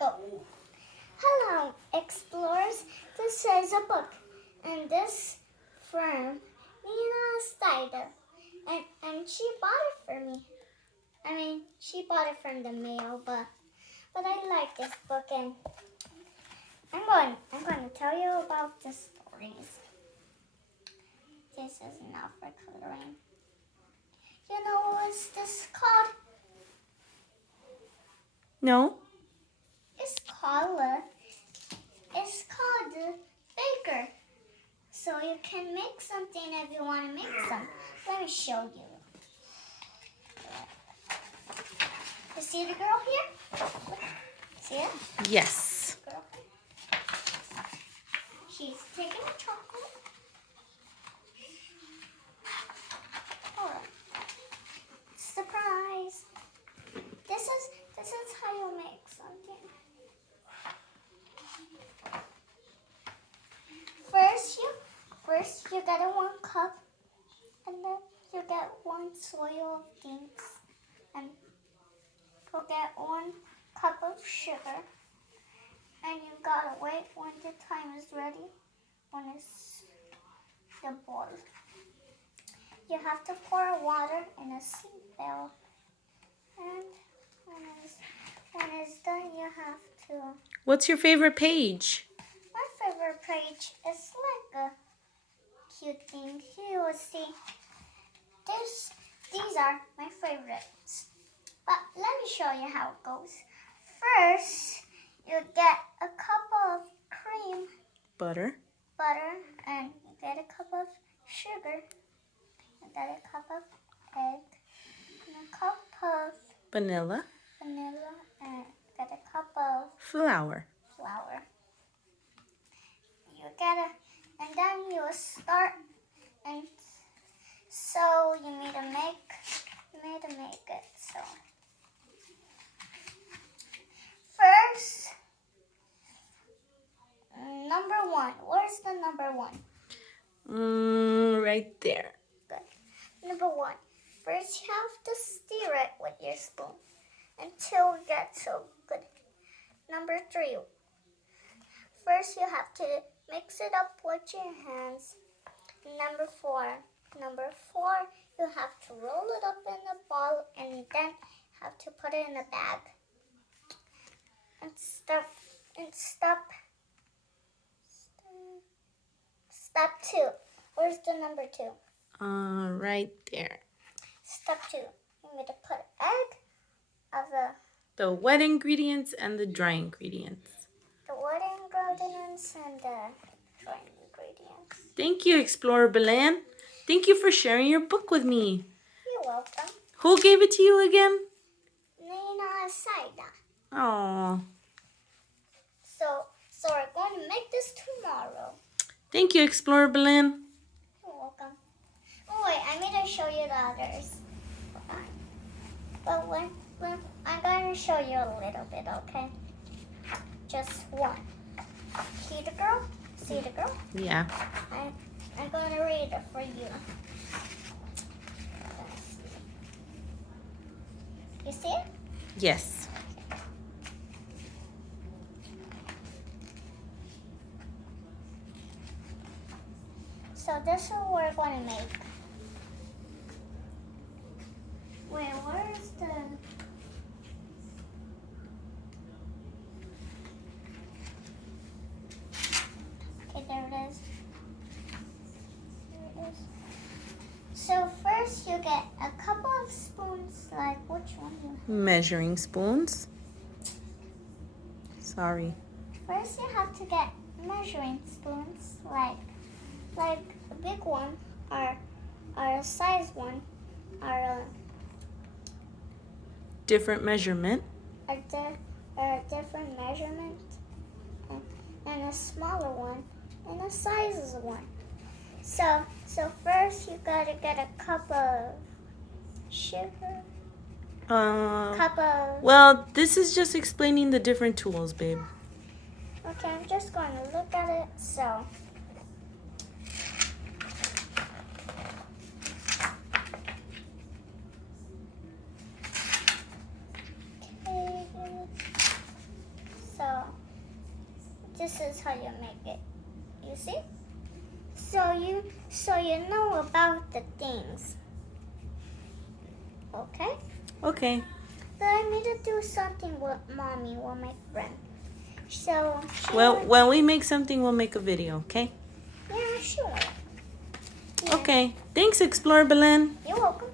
Go. Hello, explorers. This is a book, and this from Nina Zayra, and she bought it for me. I mean, she bought it from the mail, but I like this book, and I'm going to tell you about the stories. This is not for coloring. You know what's this called? No. It's called the baker. So you can make something if you want to make some. Let me show you. You see the girl here? See it? Yes. Girl. She's taking a chocolate. Alright. Surprise! This is how you make something. First you get a 1 cup, and then you get 1 soil of beans, and you'll get 1 cup of sugar, and you gotta wait when the time is ready, when it's the boil. You have to pour water in a seed barrel, and when it's done, you have to. What's your favorite page? My favorite page is like a cute thing. You will see. These are my favorites. But let me show you how it goes. First, you get a cup of cream, Butter. and you get a cup of sugar. You get a cup of egg, and a cup of Vanilla. and get a cup of Flour. You and then you start, and so you need to make it. So first, number 1. Where's the number 1? Right there. Good. Number 1. First, you have to stir it with your spoon until it gets so good. Number 3. First, you have to mix it up with your hands. Number 4, you have to roll it up in a ball and then have to put it in a bag. And step 2. Where's the number 2? Right there. Step 2. You need to put egg of The wet ingredients and the dry ingredients. the wet ingredients and the dry ingredients. Thank you, Explorer Belen. Thank you for sharing your book with me. You're welcome. Who gave it to you again? Nina Zayra. Oh. So we're going to make this tomorrow. Thank you, Explorer Belen. You're welcome. Oh wait, I need to show you the others. But when I'm going to show you a little bit, okay? Just 1. See the girl? Yeah. I'm going to read it for you. You see it? Yes. So this is what we're going to make. Wait, where's the... Okay, there it is. So first you get a couple of spoons, like which one you have? Measuring spoons. Sorry. First you have to get measuring spoons, like a big one, or a size one, or a Different measurement. a different measurement, and a smaller one, and a size one. So first you gotta get a cup of sugar. Well, this is just explaining the different tools, babe. Okay, I'm just going to look at it. So this is how you make it. You see? So you know about the things. Okay? Okay. But I need to do something with mommy or my friend. So Well, when we make something, we'll make a video, okay? yeah, sure. Yeah. Okay. Thanks, Explorer Belen. You're welcome.